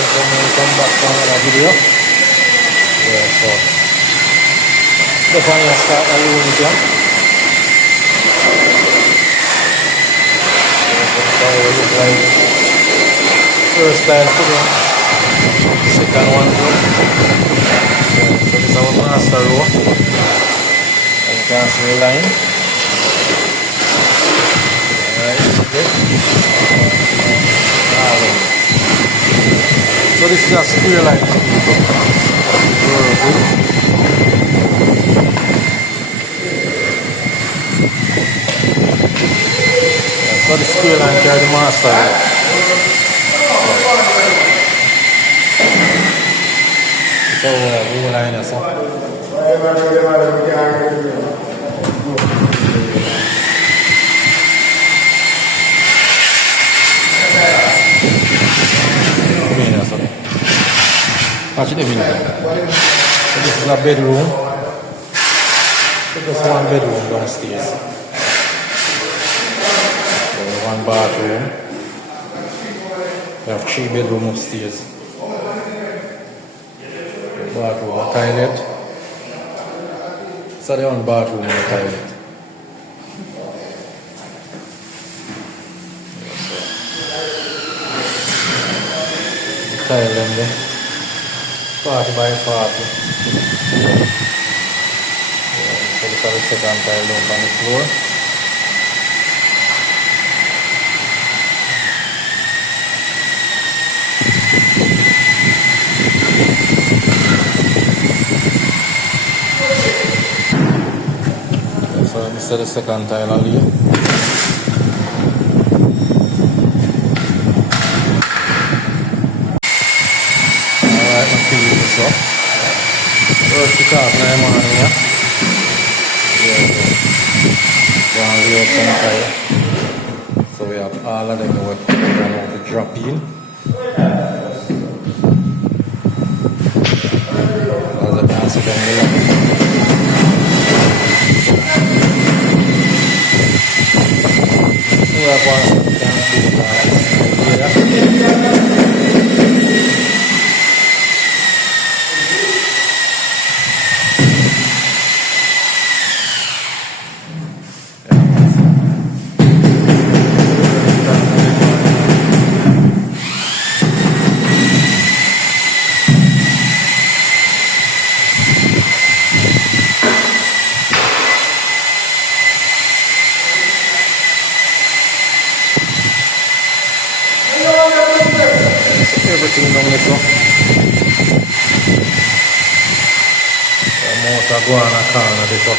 come back for another video. Yeah, so definitely start a unit here. So it looks like first style today. Second one too. Yeah, so this is our master row. And you can see the line. Alright, okay. So this is a square line. Very good. Yeah, so the square line carry the master. So we line is watch the window. So this is a bedroom. So just one bedroom downstairs. So one bathroom. We have 3 bedrooms upstairs. Bathroom, a toilet. So the one bathroom and a toilet. Tile them there. 40 by 40. Yeah, so this is the second tile down on the floor. Yeah, so this is the second tile on here. So, first pick up na yung mga niya. Yeah, so, one layer some tire. So we have all of them that we're going to drop in. As a can see them below. So we have one can see here. Everything dong itu. Mau tak gua nak kana itu.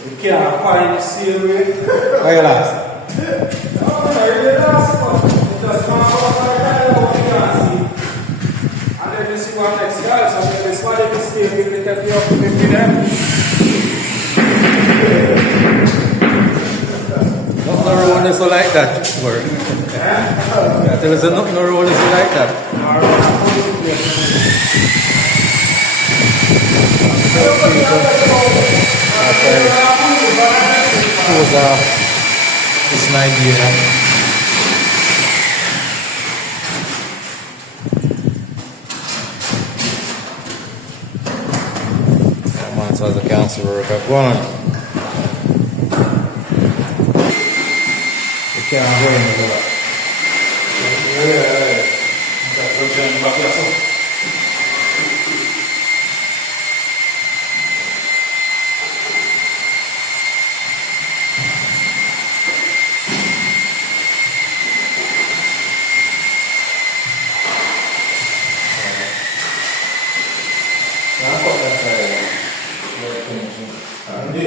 You can't find the same way. Where you last? No, the last one. Just one what you can see. And then you see one next guy, so then this one if you stay with it, you have to be with them. Not no road is so like that. Word. Yeah, there is no road is so like that. It's Nigeria. Man, so the council worker. Go on. You can't go into that. Yeah. Ande,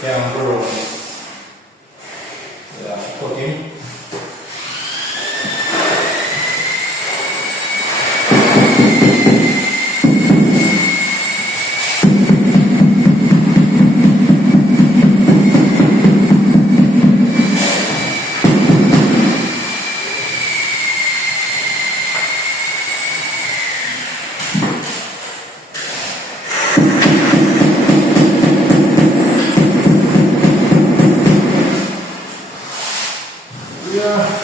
can grow. Yeah, cooking. Yeah.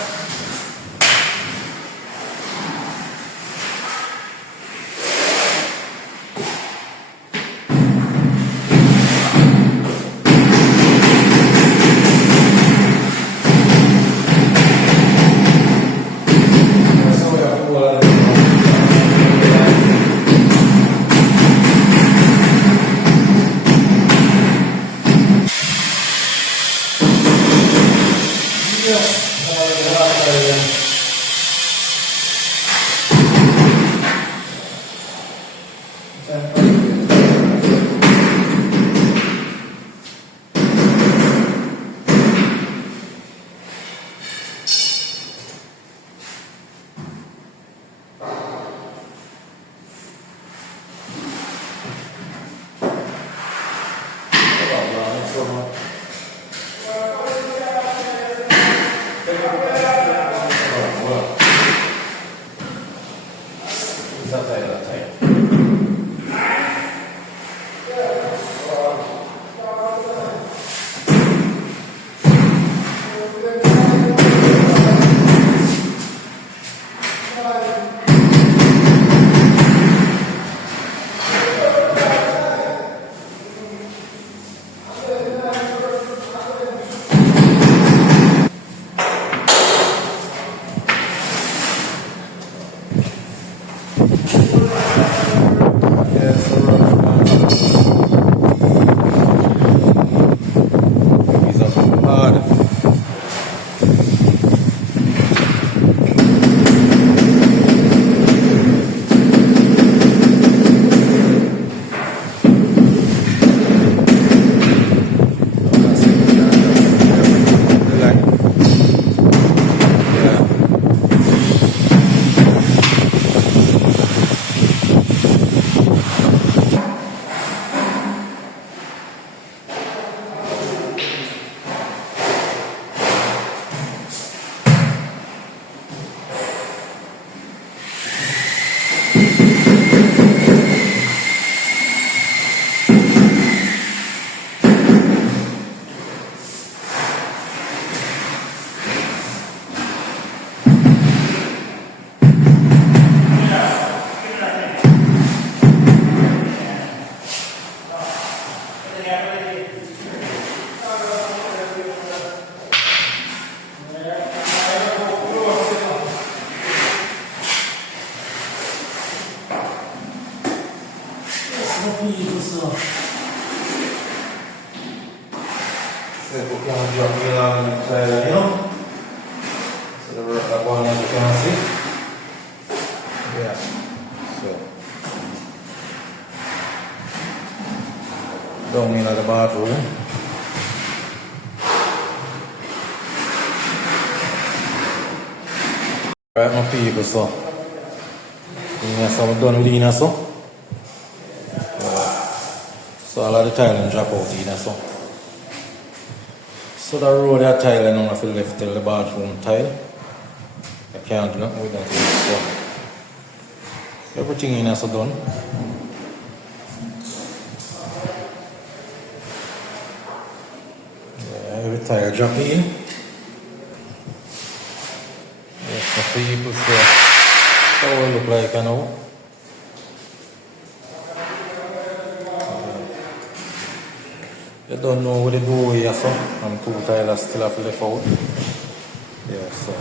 Down in the bathroom. Right, my people, so I'm done with Ina, so all of the tiling drop out Ina, so the road that tile now I feel left till the bathroom tile. I can't do nothing with that yet, so everything Ina so done. Every tile drop in. Yes, my people, so how it look like I know. You don't know what they do here, so and 2 tiles still have left out. Yeah, so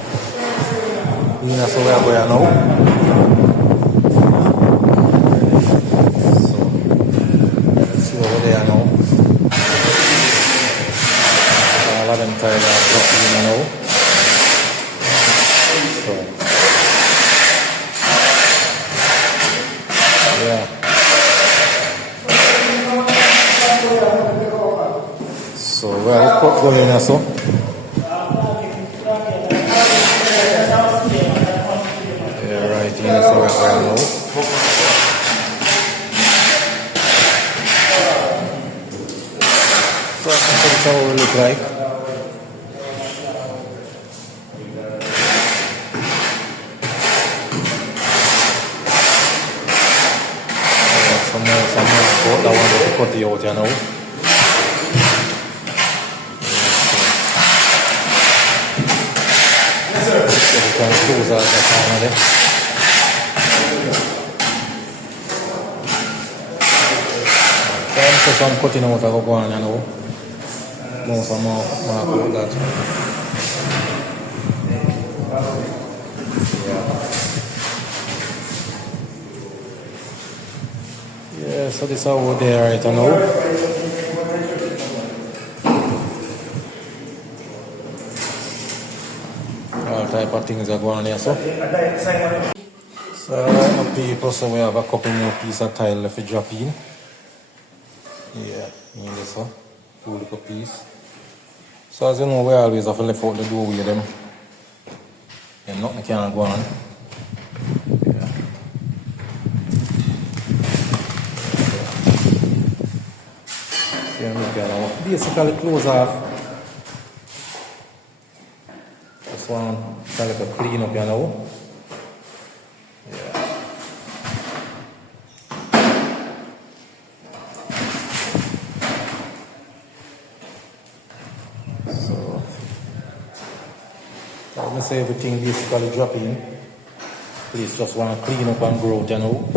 Ina so we are going now. So let's see over there now. All of them tiles are dropping in now. So yeah. So well, cut going in so. Yeah, right in so we're going now. So that's how it look like. Some more that one to cut the out here now. So we can close out that corner there. So some cutting out of go on now. More some more mark out that. Yeah, so this is how they are right now. All type of things are going on here, so. So right people, so we have a couple more pieces of tile left to drop in. Yeah, in this one. 2 little piece. So as you know, we always have to left out the doorway them. And nothing can go on. Yeah. So we can basically close off. This one kind of a clean up here now. Yeah. So let me say everything basically drop in. Please just want to clean up and grow it, you know.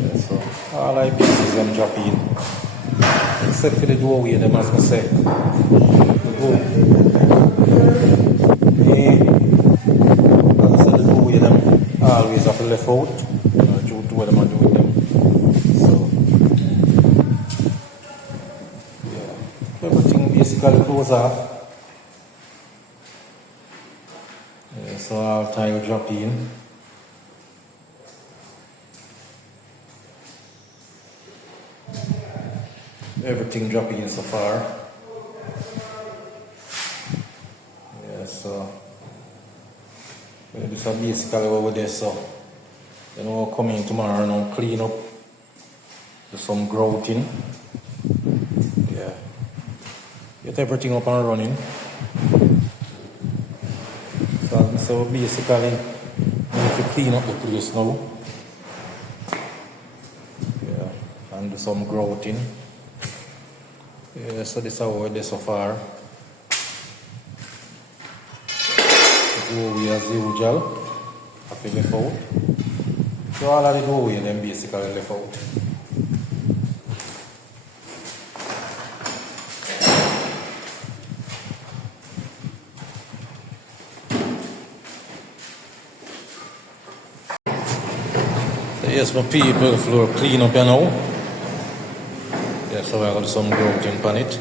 Yeah, so all I pieces them drop in. Except for the doorway, them as I say. The doorway, them always have to left out. Due to what them are doing them. So, yeah. Everything basically close off. Yeah, so all tile drop in. Everything dropping in so far. Yeah, so this is basically over there. So then we'll come in tomorrow and clean up, do some grouting. Yeah, get everything up and running. So basically, we need to clean up the place now. Yeah, and do some grouting. Yeah, so this is how it is so far. Doorway as usual, I feel left out. So all of the doorway then basically left out. So yes, my people, the floor clean up here now. Yeah, so I got some grouting on it.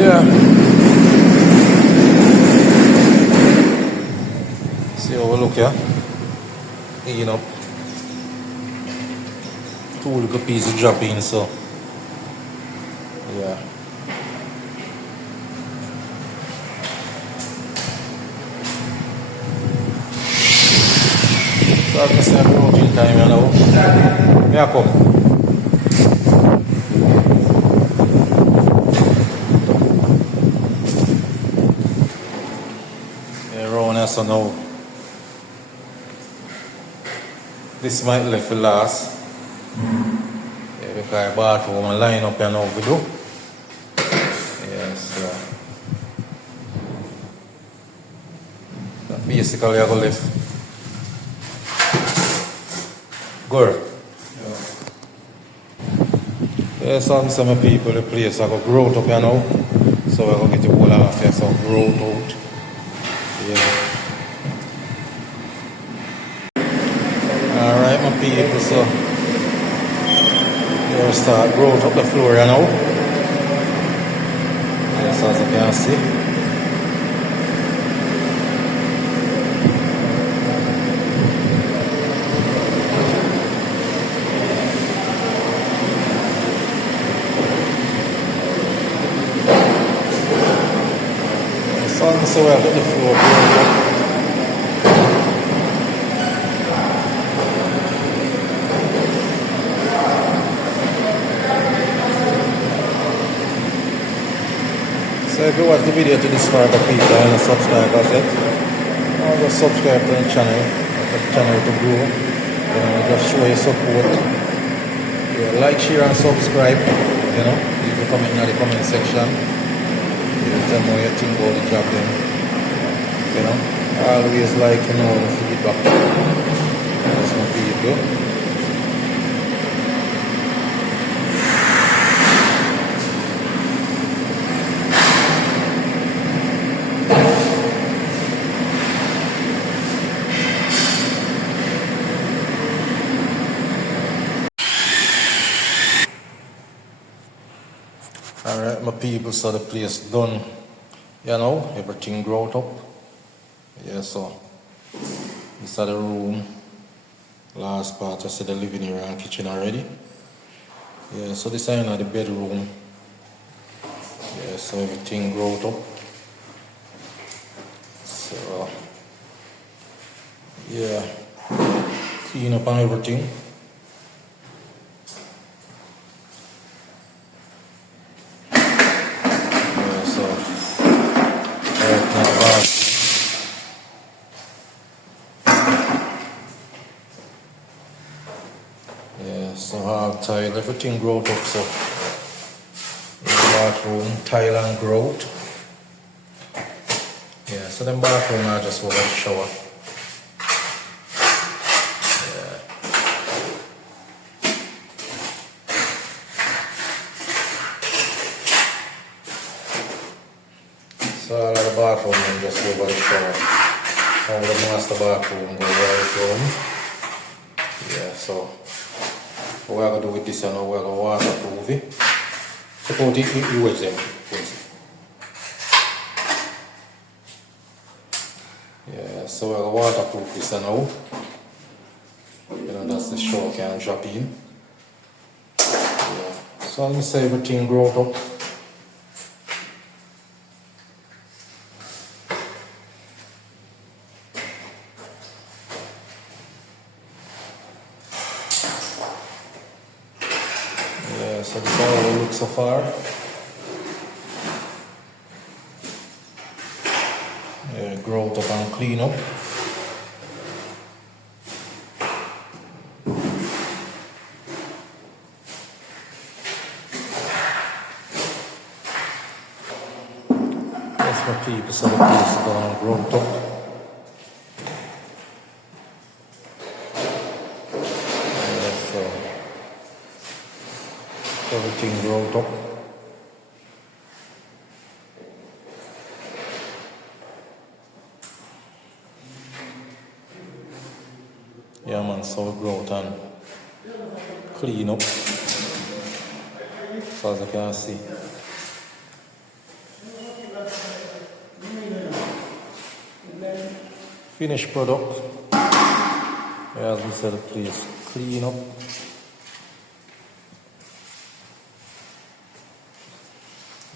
Yeah. See how we look here. Clean up. 2 little pieces drop in, so yeah. So I'm just grouting time here now. Yeah, come. So now this might left for last. Yeah, because I bought for my line up and now we do. Yes, basically I go left. Good. Yeah, some people the place I go grow up here now. So I go get the whole off here, so grow out. Yeah. Alright, my people, so we'll start growing up the floor you know. Yes, as you can see. so I've got the floor going up. So if you watch the video to this far, the people and subscribe as yet, just subscribe to the channel to grow. Just show your support. Yeah, like, share and subscribe. Leave a comment in the comment section. Tell me what you think about the job then. I always like to know the feedback. That's my video. Alright, my people, so the place done. Everything growed up. Yeah, so this is the room. Last part, I see the living area and kitchen already. Yeah, so this is the bedroom. Yeah, so everything growed up. So, yeah, clean up and everything. So hard tile, everything growth up, so in the bathroom, tile and growth. Yeah, so the bathroom I just over the shower. Yeah. So all of the bathroom and just over the shower. All the master bathroom go right room. Yeah, so what we're going to do with this, we're going to waterproof it. Suppose you wedge them. Yeah, so we're going to waterproof this now. That's the shower can drop in. Yeah. So let me say everything growth up. So this is how it looks so far. Yeah, growth up and clean up. That's my people, so the place is going to grow up. Everything growth up. Yeah man, so growth and clean up. So as you can see. Finished product. Yeah, as we said, the place clean up.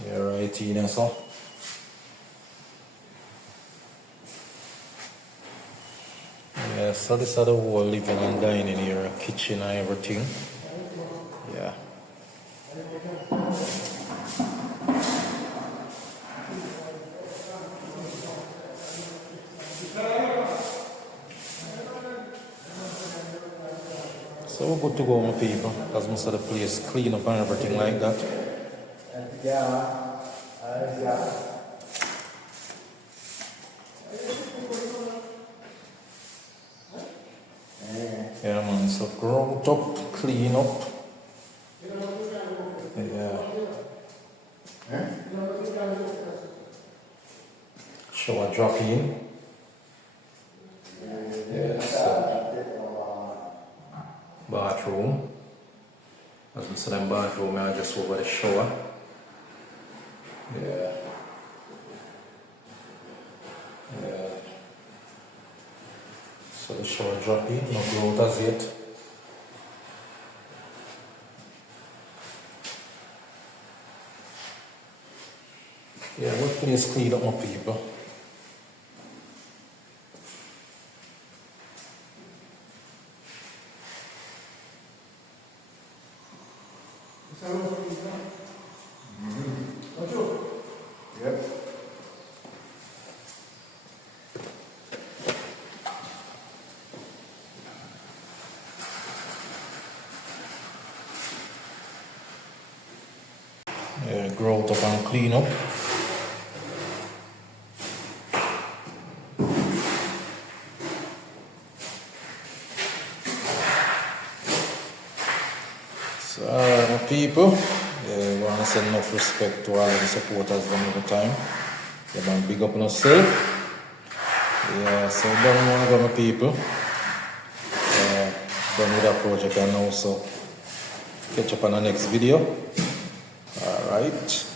Yeah, right in so. Yeah, so this is the whole living and dining area, kitchen and everything. Yeah. So we're good to go, my people, as most of the place clean up and everything like that. Yeah man, so growth up, clean up. Yeah. Shower drop in. Yeah, so bathroom. As we said in bathroom, I just over the shower. Yeah. Yeah. So the shower drop in, no growth as yet. Yeah, what place clean up my people. Yep. Grow it up and clean up. So, my people, we want to send enough respect to all of the supporters from the time. You man, big up on yourself. Yeah, so don't want to go, my people. Done with that project and now, so catch up on the next video. Alright.